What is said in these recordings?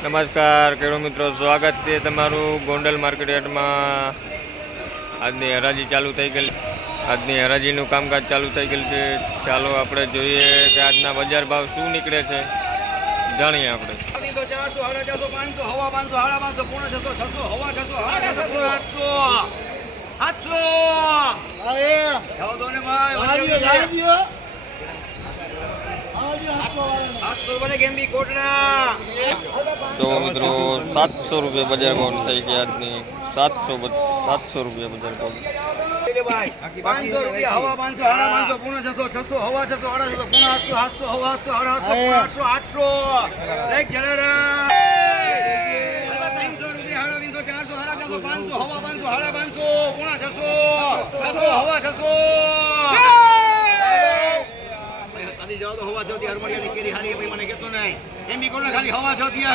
નમસ્કાર ખેડૂત મિત્રો, સ્વાગત છે તમારું ગોંડલ માર્કેટ યાર્ડમાં। આજની હરાજી ચાલુ થઈ ગઈ, આજની હરાજીનું કામકાજ ચાલુ થઈ ગયેલું છે। ચાલો આપણે જોઈએ કે આજના બજાર ભાવ શું નીકળે છે, જાણીએ આપણે। 400, 450, 500, હવા 500, 550, પોણા 600, 600, હવા 600, 800, 800, 700 દો ને ભાઈ, 800 રૂપિયા ગેમ્બી કોટડા। તો મિત્રો 700 રૂપિયા બજાર ભાવ થઈ ગયા આજની, 700 રૂપિયા બજાર ભાવ। 500 રૂપિયા હવા 500, 550, પોણા 600, 600, હવા 600, 800, પોણા 800, 700, હવા 800, 800, 800 લેક જલેરા। 300 રૂપિયા 350, 400, 500, હવા 500, 550, પોણા 600, 600, હવા 600। જાઓ તો હવા જોતી હરમડિયાની કેરી હારી ભાઈ મને કેતો નહીં એમ બી કોને ખાલી હવા જોતી હે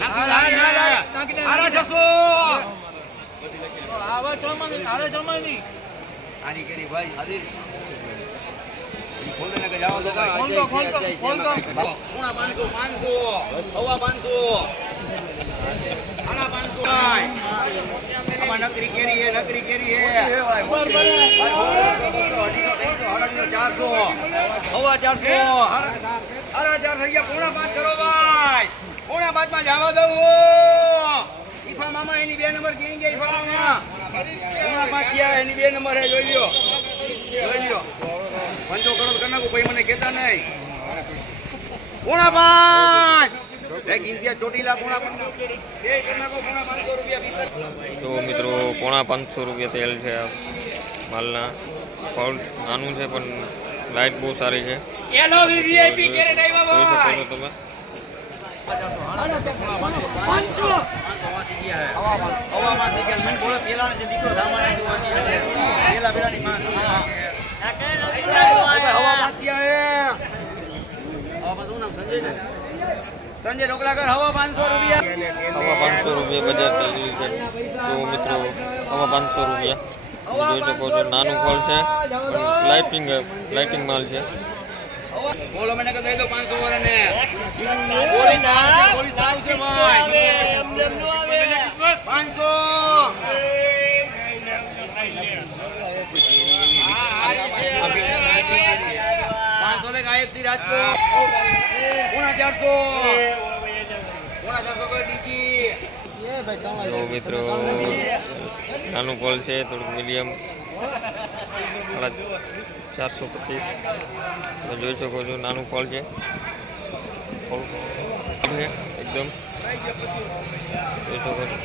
નાખી આરા 600 આવા ચમાની હારી કેરી ભાઈ હાજી ખોલ દે કે જાઓ તો ભાઈ ખોલ દો પૂણા 500 હવા 500 આના 500 આમાં નકરી કેરી હે 400 હવા 400 આના 4 થઈ ગયા પોણા 5 કરો ભાઈ પોણા 5 માં જવા દઉં ઈફા મામા એની 2 નંબર કેમ ગયા ઈફા મામા પોણા 5 થયા એની 2 નંબર હે જોઈ લ્યો પંચો કરો તો કનાકો ભાઈ મને કહેતા નહીં પોણા 5 એક ઇન્ડિયા ચોટીલા પોણા 5 બે કનાકો પોણા 500 રૂપિયા 20। તો મિત્રો પોણા 500 રૂપિયા તેલ છે આ માલના ભાવ નાનું છે પણ લાઇટ બહુ સારી છે। એલો વીઆઈપી કેરેટ આવ્યા જોઈ શકો છો તમે। 500 હવામાં થઈ ગયા મને બોલો પેલા જે દીકરો ધામાના જોવાની પેલાની માં હવામાં થયા હે હવામાં શું નામ સંજય ઢોકલાકર હવા 500 રૂપિયા હવા 500 રૂપિયા બજાર થઈ ગયું છે। તો મિત્રો હવા 500 રૂપિયા જોઈ શકો છો, નાનું ફળ છે પણ લાઇટિંગ માલ છે। બોલો મને કે દઈ દો 500 વાળાને બોલી આવશે ભાઈ 500 લે ગાયત્રી રાજકોટ પોણા 400 કરી દીધી તો મિત્રો નાનું ફળ છે થોડુંક મીડિયમ 425 જોઈ શકો છો, નાનું ફળ છે એકદમ જોઈ શકો છો।